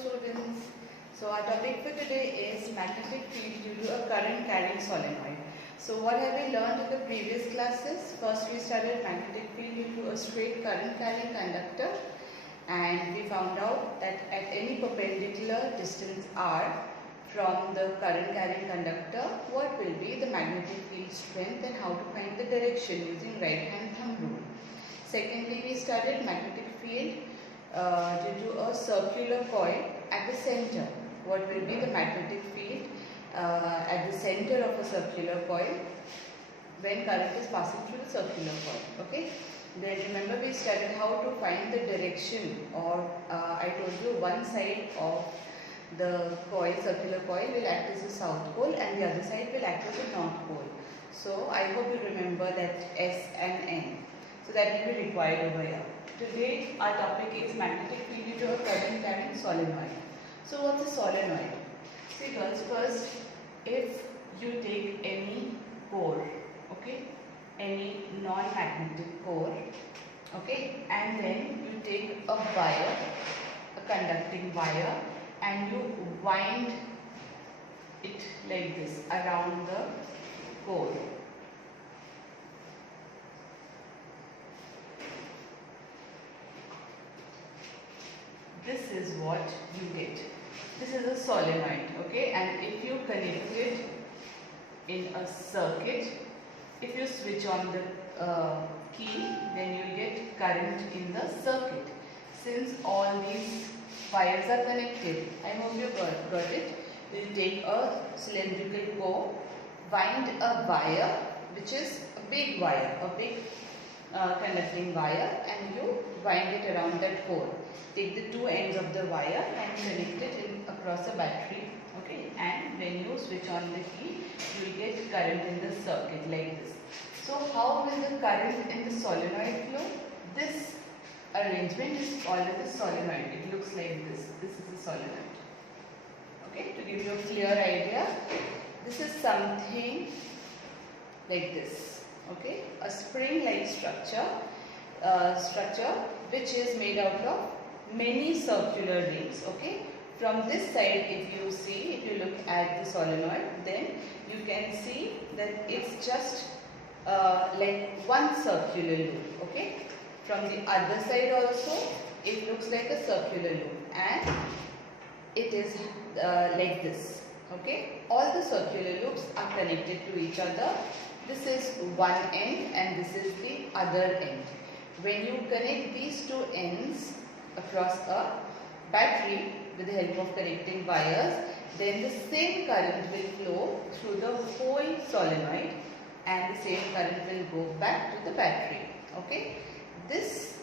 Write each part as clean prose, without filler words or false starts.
students. So our topic for today is magnetic field due to a current carrying solenoid. So what have we learned in the previous classes? First we studied magnetic field due to a straight current carrying conductor, and we found out that at any perpendicular distance r from the current carrying conductor, what will be the magnetic field strength and how to find the direction using right hand thumb rule. Secondly, we studied magnetic field due to a circular coil at the center. What will be the magnetic field at the center of a circular coil when current is passing through the circular coil? Okay. Then remember we studied how to find the direction, or I told you one side of the coil, circular coil, will act as the south pole and the other side will act as the north pole. So I hope you remember that S and N. So that will be required over here. Today our topic is magnetic field due to a current carrying solenoid. So what's a solenoid? See girls, first if you take any core, okay, any non-magnetic core, okay, and then you take a wire, a conducting wire, and you wind it like this around the core. This is what you get. This is a solenoid, okay, and if you connect it in a circuit, if you switch on the key, then you will get current in the circuit. Since all these wires are connected, I hope you got it. You will take a cylindrical core, wind a wire, which is a big wire, a big conducting wire, and you wind it around that core. Take the two ends of the wire and connect it across a battery, okay, and when you switch on the key, you will get current in the circuit like this. So how will the current in the solenoid flow? This arrangement is called as a solenoid. It looks like this. This is a solenoid. Okay, to give you a clear idea, this is something like this. Okay, a spring-like structure, which is made out of many circular rings. Okay, from this side, if you look at the solenoid, then you can see that it's just like one circular loop. Okay, from the other side also, it looks like a circular loop, and it is like this. Okay, all the circular loops are connected to each other. This is one end and this is the other end. When you connect these two ends across a battery with the help of connecting wires, then the same current will flow through the whole solenoid and the same current will go back to the battery. Okay, this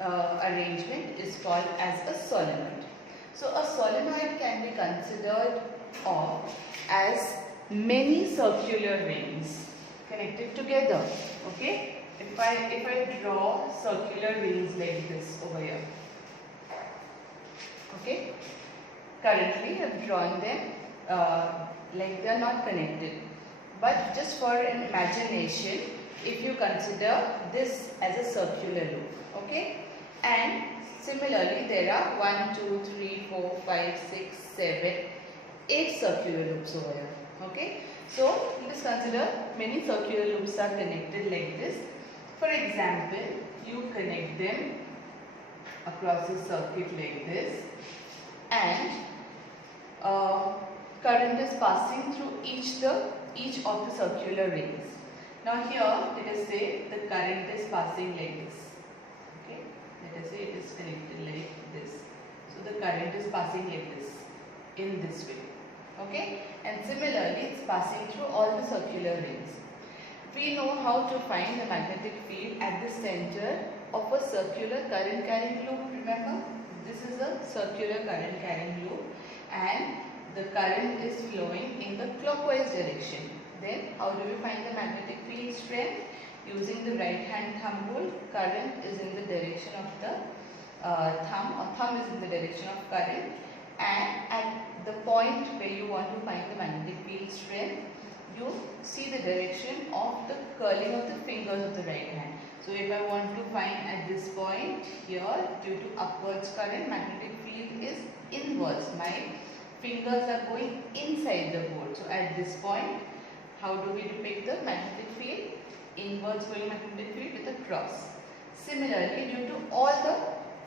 arrangement is called as a solenoid. So a solenoid can be considered of as many circular rings connected together. Okay, if I draw circular rings like this over here, okay, currently I have drawn them like they are not connected, but just for an imagination, if you consider this as a circular loop, okay, and similarly there are 1, 2, 3, 4, 5, 6, 7, 8 circular loops over here. Okay, so let's consider many circular loops are connected like this. For example, you connect them across a circuit like this, and current is passing through each of the circular rings. Now here, let us say the current is passing like this. Okay, let us say it is connected like this. So the current is passing like this, in this way. Okay, and similarly it's passing through all the circular rings. We know how to find the magnetic field at the center of a circular current carrying loop. Remember, this is a circular current carrying loop and the current is flowing in the clockwise direction. Then how do we find the magnetic field strength? Using the right hand thumb rule, current is in the direction of the thumb, or thumb is in the direction of current, and at the point where you want to find the magnetic field strength, you see the direction of the curling of the fingers of the right hand. So if I want to find at this point here, due to upwards current, magnetic field is inwards. inwards. My fingers are going inside the board. So at this point, how do we depict the magnetic field? Inwards going magnetic field with a cross. Similarly, due to all the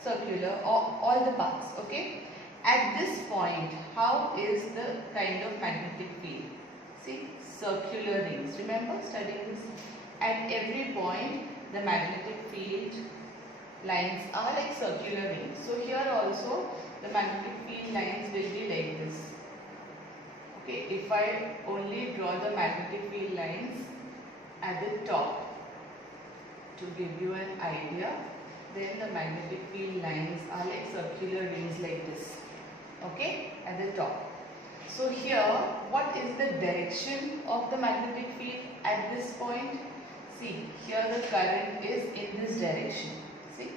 circular or all the paths, okay? At this point, how is the kind of magnetic field? See, circular rings. Remember studying this? At every point, the magnetic field lines are like circular rings. So here also, the magnetic field lines will be like this. Okay, if I only draw the magnetic field lines at the top to give you an idea, then the magnetic field lines are like circular rings like this. Okay, at the top. So here, what is the direction of the magnetic field at this point? See, here the current is in this direction. See,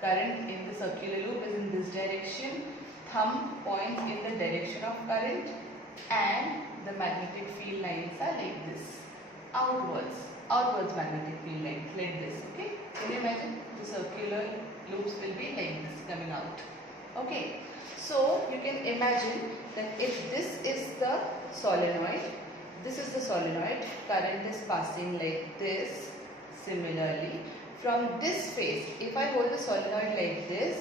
current in the circular loop is in this direction. Thumb points in the direction of current, and the magnetic field lines are like this. Outwards magnetic field lines like this. Okay, can you imagine? The circular loops will be like this coming out. Okay, so you can imagine that if this is the solenoid, this is the solenoid, current is passing like this. Similarly, from this face, if I hold the solenoid like this,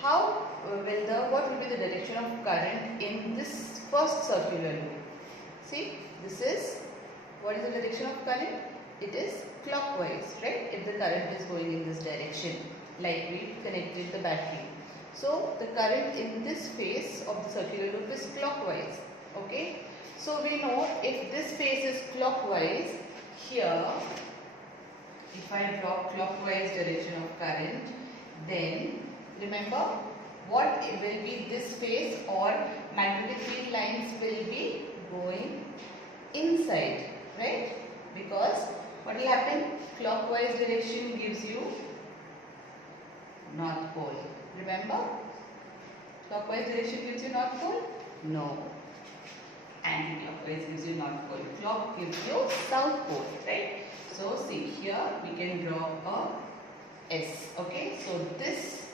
what will be the direction of current in this first circular loop? See, what is the direction of current? It is clockwise, right? If the current is going in this direction, like we connected the battery. So the current in this phase of the circular loop is clockwise. Okay. So we know if this phase is clockwise, here, if I draw clockwise direction of current, then remember what it will be this phase, or magnetic field lines will be going inside, right? Because what will happen? Clockwise direction gives you North Pole. Remember? Clockwise direction gives you North Pole? No. Anti-clockwise gives you North Pole. Clock gives you South Pole, right? So see, here we can draw a S. Okay, so this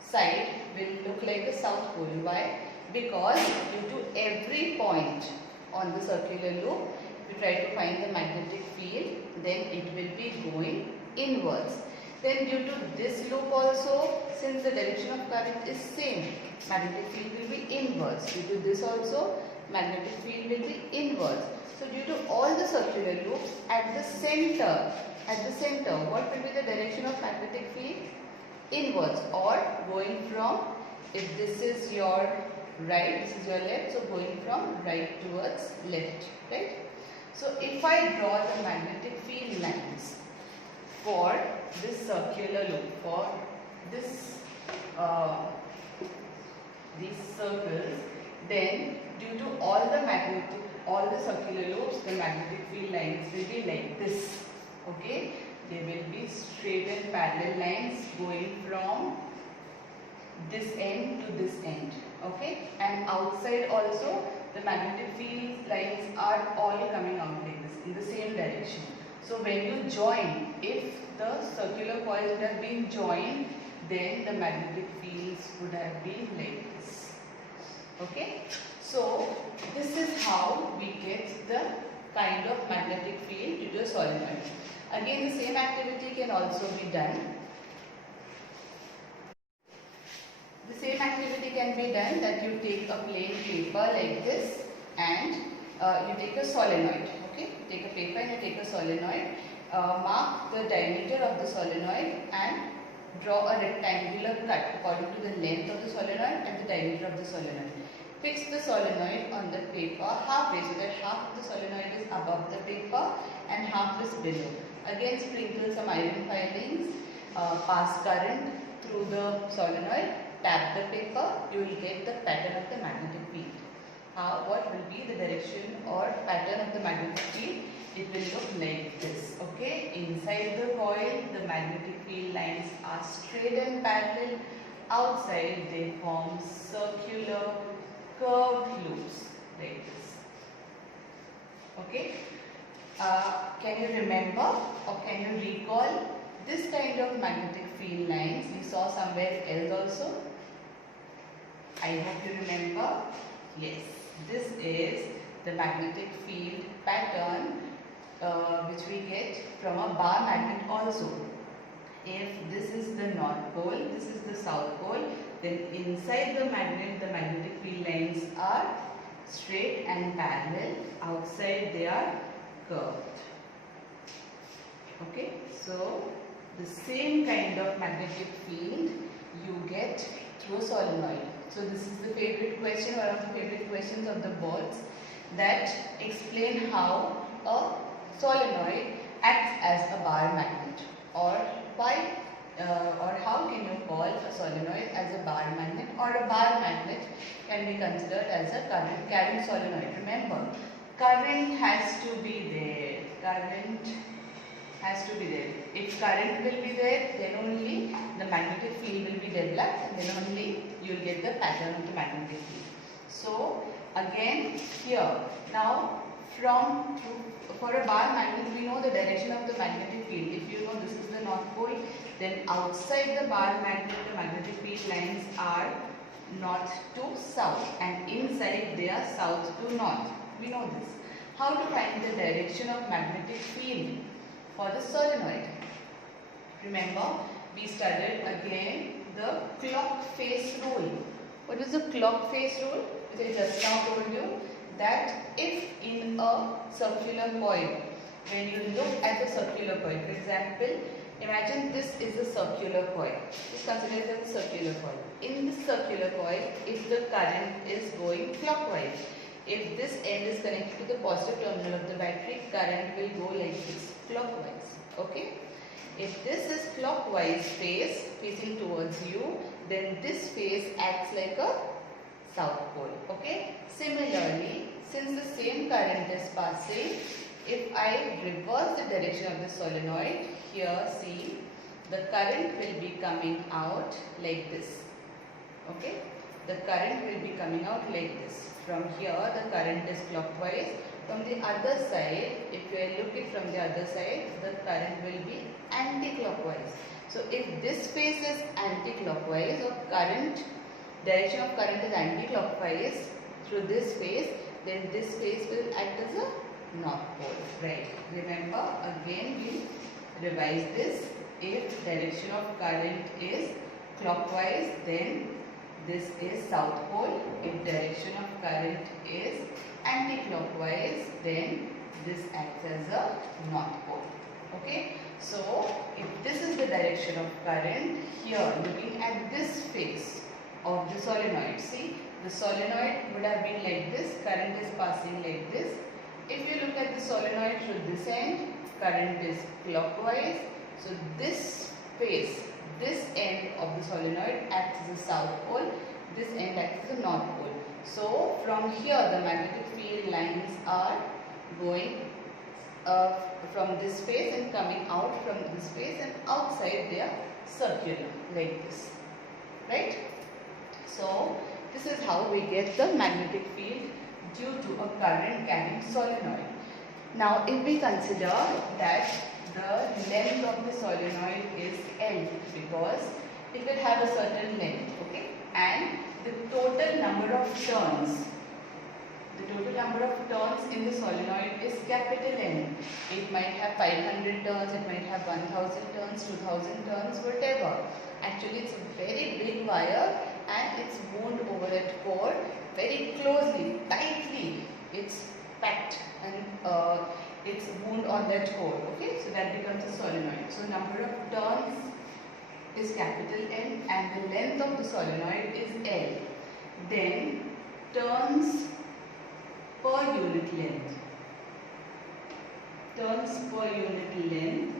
side will look like the South Pole. Why? Because due to every point on the circular loop, if you try to find the magnetic field, then it will be going inwards. Then due to this loop also, since the direction of current is same, magnetic field will be inwards. Due to this also, magnetic field will be inwards. So due to all the circular loops, at the center, what will be the direction of magnetic field? Inwards, or going from, if this is your right, this is your left, so going from right towards left, right? So if I draw the magnetic field lines for this circular loop, for this these circles, then due to all the circular loops, the magnetic field lines will be like this. Okay, they will be straight and parallel lines going from this end to this end. Okay, and outside also the magnetic field lines are all coming out like this in the same direction. So when you join, if the circular coils would have been joined, then the magnetic fields would have been like this. Okay, so this is how we get the kind of magnetic field due to a solenoid. Again, the same activity can also be done. The same activity can be done that you take a plain paper like this, and you take a solenoid. Okay, you take a paper and you take a solenoid, mark the diameter of the solenoid and draw a rectangular cut according to the length of the solenoid and the diameter of the solenoid. Fix the solenoid on the paper halfway, so that half of the solenoid is above the paper and half is below. Again, sprinkle some iron filings, pass current through the solenoid, tap the paper, you will get the pattern of the magnetic field. What will be the direction or pattern of the magnetic field? It will look like this. Okay, inside the coil, the magnetic field lines are straight and parallel. Outside, they form circular curved loops like this. Okay, can you remember or can you recall this kind of magnetic field lines we saw somewhere else also? I hope you remember. Yes, this is the magnetic field pattern which we get from a bar magnet also. If this is the north pole, this is the south pole, then inside the magnetic field lines are straight and parallel. Outside they are curved. Okay, so the same kind of magnetic field you get through a solenoid. So this is the favorite question, one of the favorite questions of the boards, that explain how a solenoid acts as a bar magnet, or why or how can you call a solenoid as a bar magnet, or a bar magnet can be considered as a current carrying solenoid. Remember, current has to be there. Current has to be there. If current will be there, then only the magnetic field will be developed, and then only you will get the pattern of the magnetic field. So again here, now for a bar magnet, we know the direction of the magnetic field. If you know this is the north pole, then outside the bar magnet, the magnetic field lines are north to south, and inside they are south to north. We know this. How to find the direction of magnetic field for the solenoid? Remember, we studied again the clock face rule. What is the clock face rule? Which I just now told you, that if in a circular coil, when you look at the circular coil, for example, imagine this is a circular coil. Just consider it as a circular coil. In this circular coil, if the current is going clockwise, if this end is connected to the positive terminal of the battery, current will go like this, clockwise. Okay? If this is clockwise phase, facing towards you, then this phase acts like a south pole. Okay? Similarly, since the same current is passing, if I reverse the direction of the solenoid, here see, the current will be coming out like this. Okay? The current will be coming out like this. From here, the current is clockwise. From the other side, if you look it from the other side, the current will be anti-clockwise. So if this phase is anti-clockwise, or direction of current is anti-clockwise through this phase, then this phase will act as a north pole. Right? Remember, again we revise this. If direction of current is clockwise, then this is south pole. If direction of current is anti-clockwise, then this acts as a north pole. Okay? So, if this is the direction of current, here looking at this phase of the solenoid, see, the solenoid would have been like this, current is passing like this. If you look at the solenoid through this end, current is clockwise. So, this phase, this end of the solenoid acts as a south pole, this end acts as a north pole. So, from here the magnetic field lines are going from this phase and coming out from this phase, and outside they are circular like this. Right? So, this is how we get the magnetic field due to a current carrying solenoid. Now, if we consider that the length of the solenoid is L, because it will have a certain length, okay, and the total number of turns in the solenoid is capital N. It might have 500 turns, it might have 1000 turns, 2000 turns, whatever. Actually, it's a very big wire and it's wound over that core very closely, tightly. It's packed and it's wound on that core. Okay, so that becomes a solenoid. So number of turns is capital N and the length of the solenoid is L. Then turns per unit length. Turns per unit length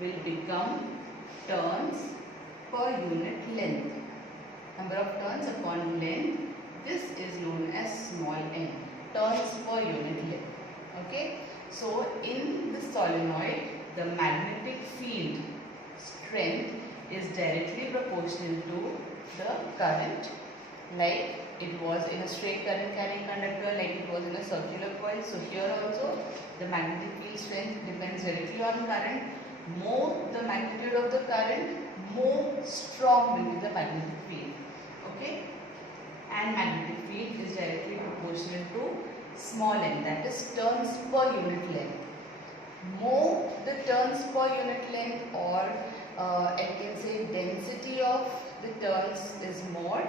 will become turns per unit length. Number of turns upon length, this is known as small n. Turns per unit length. Okay. So in the solenoid, the magnetic field strength is directly proportional to the current, like it was in a straight current carrying conductor, like it was in a circular coil. So here also the magnetic field strength depends directly on current. More the magnitude of the current, more strong will be the magnetic field. Okay, small n, that is turns per unit length. More the turns per unit length, or I can say density of the turns is more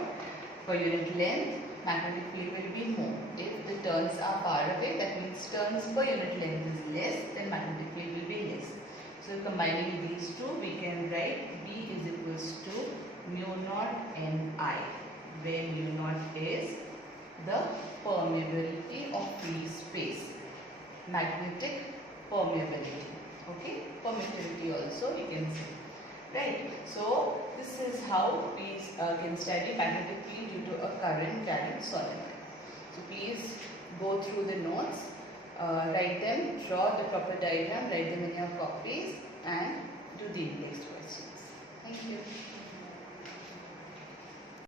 per unit length, magnetic field will be more. If the turns are far away, that means turns per unit length is less, then magnetic field will be less. So combining these two, we can write B is equals to mu naught Ni, where mu naught is the permeability of free space, magnetic permeability, okay, permittivity also you can say, right. So this is how we can study magnetic field due to a current carrying solenoid. So please go through the notes, write them, draw the proper diagram, write them in your copies and do the next questions. Thank you.